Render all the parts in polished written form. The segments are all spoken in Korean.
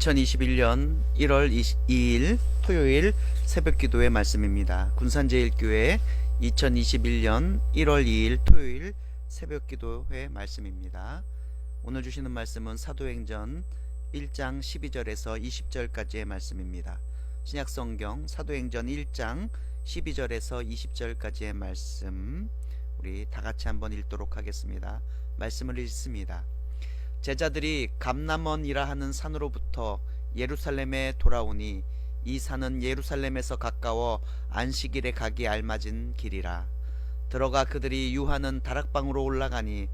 2021년 1월 2일 토요일 새벽기도의 말씀입니다. 군산제일교회 2021년 1월 2일 토요일 새벽기도의 말씀입니다. 오늘 주시는 말씀은 사도행전 1장 12절에서 20절까지의 말씀입니다. 신약성경 사도행전 1장 12절에서 20절까지의 말씀, 우리 다같이 한번 읽도록 하겠습니다. 말씀을 읽습니다. 제자들이 감람원이라 하는 산으로부터 예루살렘에 돌아오니 이 산은 예루살렘에서 가까워 안식일에 가기 알맞은 길이라. 들어가 그들이 유하는 다락방으로 올라가니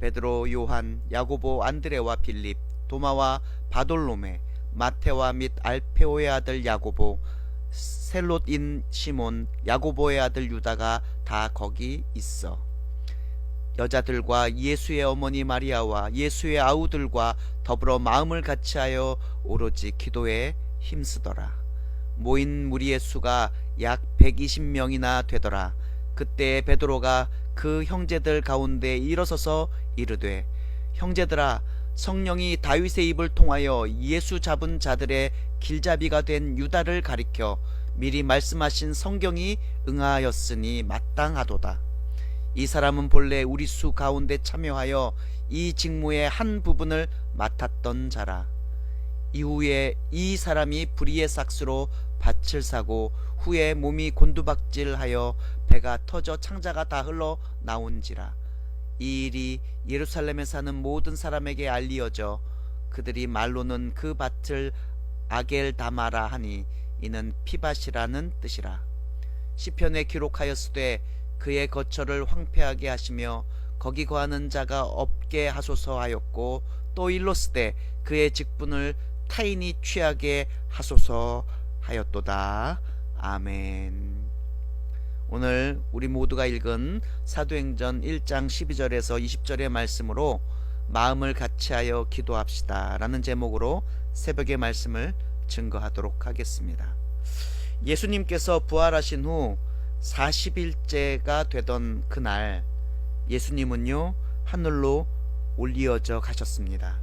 베드로, 요한, 야고보, 안드레와 빌립, 도마와 바돌로메, 마테와 및 알페오의 아들 야고보, 셀롯인 시몬, 야고보의 아들 유다가 다 거기 있어. 여자들과 예수의 어머니 마리아와 예수의 아우들과 더불어 마음을 같이하여 오로지 기도에 힘쓰더라. 모인 무리의 수가 약 120명이나 되더라. 그때 베드로가 그 형제들 가운데 일어서서 이르되, 형제들아, 성령이 다윗의 입을 통하여 예수 잡은 자들의 길잡이가 된 유다를 가리켜 미리 말씀하신 성경이 응하였으니 마땅하도다. 이 사람은 본래 우리 수 가운데 참여하여 이 직무의 한 부분을 맡았던 자라. 이후에 이 사람이 불의의 삭수로 밭을 사고 후에 몸이 곤두박질하여 배가 터져 창자가 다 흘러 나온지라. 이 일이 예루살렘에 사는 모든 사람에게 알리어져 그들이 말로는 그 밭을 아겔다마라 하니 이는 피밭이라는 뜻이라. 시편에 기록하였으되 그의 거처를 황폐하게 하시며 거기 거하는 자가 없게 하소서 하였고, 또 일렀으되 그의 직분을 타인이 취하게 하소서 하였도다. 아멘. 오늘 우리 모두가 읽은 사도행전 1장 12절에서 20절의 말씀으로 마음을 같이하여 기도합시다 라는 제목으로 새벽의 말씀을 증거하도록 하겠습니다. 예수님께서 부활하신 후 40일째가 되던 그날 예수님은요 하늘로 올리어져 가셨습니다.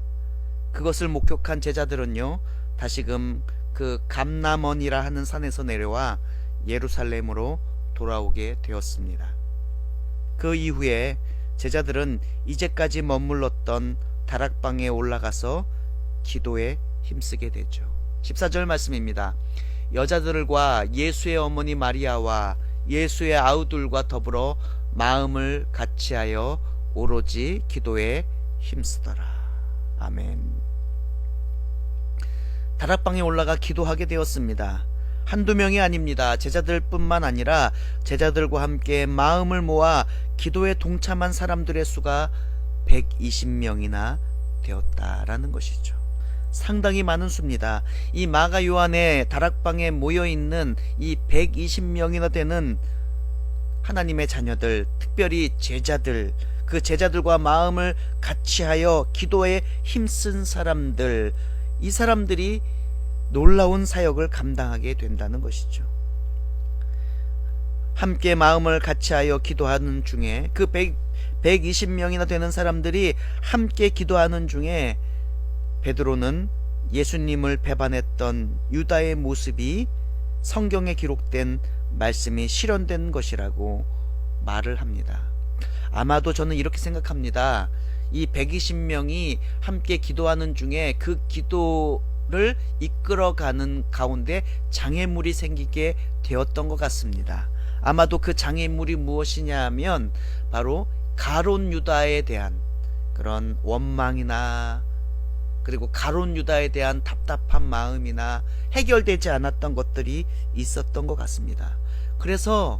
그것을 목격한 제자들은요 다시금 그 감람원이라 하는 산에서 내려와 예루살렘으로 돌아오게 되었습니다. 그 이후에 제자들은 이제까지 머물렀던 다락방에 올라가서 기도에 힘쓰게 되죠. 14절 말씀입니다. 여자들과 예수의 어머니 마리아와 예수의 아우들과 더불어 마음을 같이하여 오로지 기도에 힘쓰더라. 아멘. 다락방에 올라가 기도하게 되었습니다. 한두 명이 아닙니다. 제자들뿐만 아니라 제자들과 함께 마음을 모아 기도에 동참한 사람들의 수가 120명이나 되었다라는 것이죠. 상당히 많은 수입니다. 이 마가 요한의 다락방에 모여있는 이 120명이나 되는 하나님의 자녀들, 특별히 제자들, 그 제자들과 마음을 같이하여 기도에 힘쓴 사람들, 이 사람들이 놀라운 사역을 감당하게 된다는 것이죠. 함께 마음을 같이하여 기도하는 중에 그 120명이나 되는 사람들이 함께 기도하는 중에 베드로는 예수님을 배반했던 유다의 모습이 성경에 기록된 말씀이 실현된 것이라고 말을 합니다. 아마도 저는 이렇게 생각합니다. 이 120명이 함께 기도하는 중에 그 기도를 이끌어가는 가운데 장애물이 생기게 되었던 것 같습니다. 아마도 그 장애물이 무엇이냐 하면 바로 가룟 유다에 대한 그런 원망이나 그리고 가룟 유다에 대한 답답한 마음이나 해결되지 않았던 것들이 있었던 것 같습니다. 그래서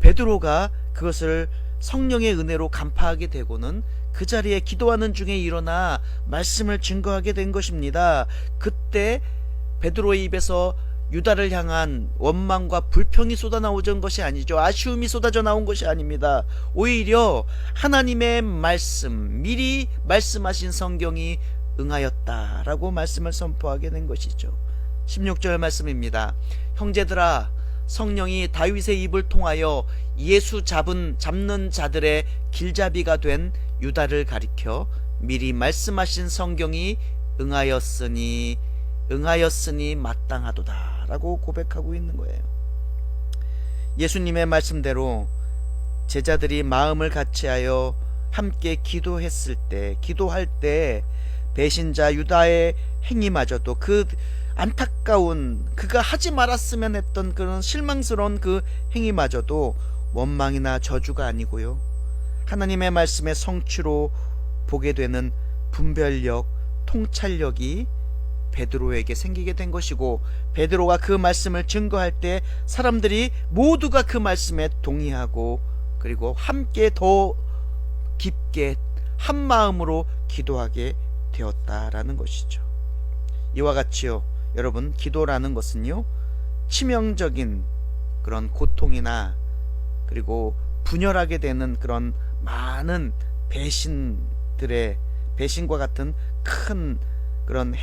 베드로가 그것을 성령의 은혜로 간파하게 되고는 그 자리에 기도하는 중에 일어나 말씀을 증거하게 된 것입니다. 그때 베드로의 입에서 유다를 향한 원망과 불평이 쏟아나오던 것이 아니죠. 아쉬움이 쏟아져 나온 것이 아닙니다. 오히려 하나님의 말씀, 미리 말씀하신 성경이 응하였다라고 말씀을 선포하게 된 것이죠. 16절 말씀입니다. 형제들아, 성령이 다윗의 입을 통하여 예수 잡는 자들의 길잡이가 된 유다를 가리켜 미리 말씀하신 성경이 응하였으니 마땅하도다 라고 고백하고 있는 거예요. 예수님의 말씀대로 제자들이 마음을 같이하여 함께 기도할 때 배신자 유다의 행위마저도 그 안타까운, 그가 하지 말았으면 했던 그런 실망스러운 그 행위마저도 원망이나 저주가 아니고요, 하나님의 말씀의 성취로 보게 되는 분별력, 통찰력이 베드로에게 생기게 된 것이고, 베드로가 그 말씀을 증거할 때 사람들이 모두가 그 말씀에 동의하고 그리고 함께 더 깊게 한 마음으로 기도하게 되었다라는 것이죠. 이와 같이요, 여러분, 기도라는 것은요, 치명적인 그런 고통이나 그리고 분열하게 되는 그런 많은 배신과 같은 큰 그런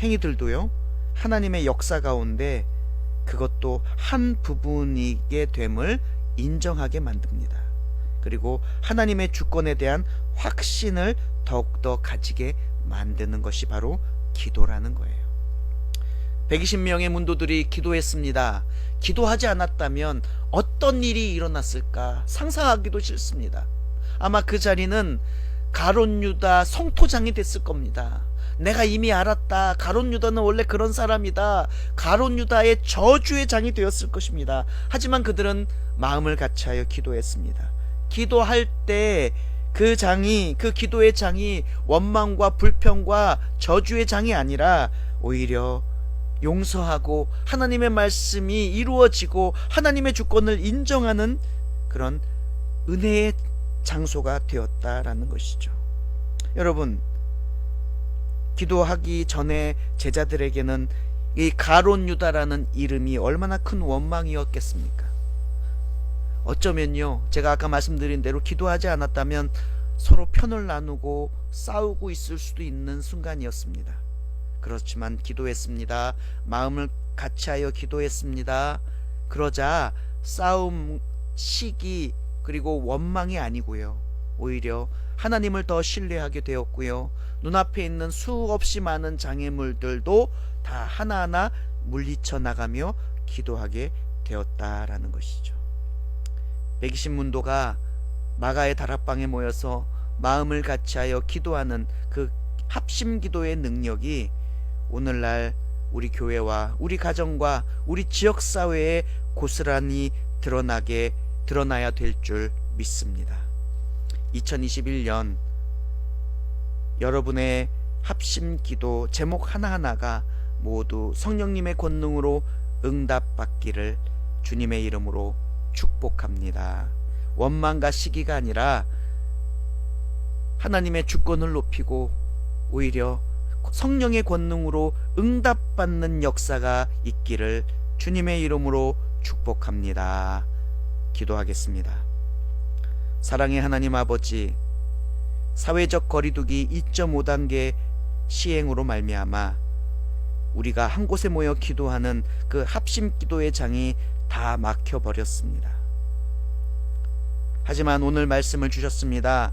행위들도요, 하나님의 역사 가운데 그것도 한 부분이게 됨을 인정하게 만듭니다. 그리고 하나님의 주권에 대한 확신을 더욱더 가지게 만드는 것이 바로 기도라는 거예요. 120명의 문도들이 기도했습니다. 기도하지 않았다면 어떤 일이 일어났을까 상상하기도 싫습니다. 아마 그 자리는 가룟 유다 성토장이 됐을 겁니다. 내가 이미 알았다. 가룟 유다는 원래 그런 사람이다. 가룟 유다의 저주의 장이 되었을 것입니다. 하지만 그들은 마음을 같이하여 기도했습니다. 기도할 때 그 기도의 장이 원망과 불평과 저주의 장이 아니라 오히려 용서하고 하나님의 말씀이 이루어지고 하나님의 주권을 인정하는 그런 은혜의 장소가 되었다라는 것이죠. 여러분, 기도하기 전에 제자들에게는 이 가룟 유다라는 이름이 얼마나 큰 원망이었겠습니까? 어쩌면요, 제가 아까 말씀드린 대로 기도하지 않았다면 서로 편을 나누고 싸우고 있을 수도 있는 순간이었습니다. 그렇지만 기도했습니다. 마음을 같이하여 기도했습니다. 그러자 싸움, 시기, 그리고 원망이 아니고요, 오히려 하나님을 더 신뢰하게 되었고요, 눈앞에 있는 수없이 많은 장애물들도 다 하나하나 물리쳐 나가며 기도하게 되었다라는 것이죠. 120문도가 마가의 다락방에 모여서 마음을 같이하여 기도하는 그 합심기도의 능력이 오늘날 우리 교회와 우리 가정과 우리 지역사회에 고스란히 드러나야 될 줄 믿습니다. 2021년 여러분의 합심기도 제목 하나하나가 모두 성령님의 권능으로 응답받기를 주님의 이름으로 축복합니다. 원망과 시기가 아니라 하나님의 주권을 높이고 오히려 성령의 권능으로 응답받는 역사가 있기를 주님의 이름으로 축복합니다. 기도하겠습니다. 사랑의 하나님 아버지, 사회적 거리두기 2.5단계 시행으로 말미암아 우리가 한 곳에 모여 기도하는 그 합심 기도의 장이 다 막혀버렸습니다. 하지만 오늘 말씀을 주셨습니다.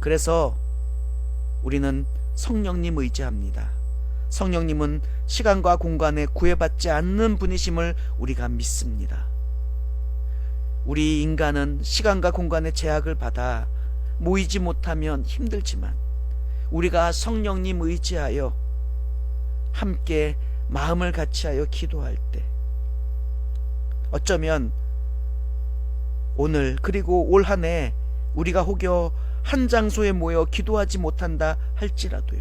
그래서 우리는 성령님 의지합니다. 성령님은 시간과 공간에 구애받지 않는 분이심을 우리가 믿습니다. 우리 인간은 시간과 공간의 제약을 받아 모이지 못하면 힘들지만 우리가 성령님 의지하여 함께 마음을 같이하여 기도할 때 어쩌면 오늘 그리고 올 한 해 우리가 혹여 한 장소에 모여 기도하지 못한다 할지라도요,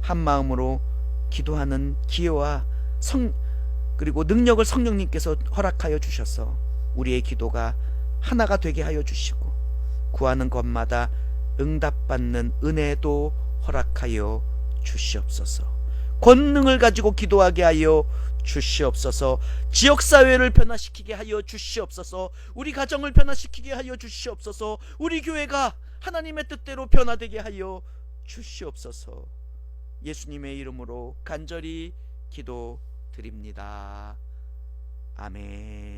한 마음으로 기도하는 기회와 그리고 능력을 성령님께서 허락하여 주셔서 우리의 기도가 하나가 되게 하여 주시고 구하는 것마다 응답받는 은혜도 허락하여 주시옵소서. 권능을 가지고 기도하게 하여 주시옵소서. 지역사회를 변화시키게 하여 주시옵소서. 우리 가정을 변화시키게 하여 주시옵소서. 우리 교회가 하나님의 뜻대로 변화되게 하여 주시옵소서. 예수님의 이름으로 간절히 기도드립니다. 아멘.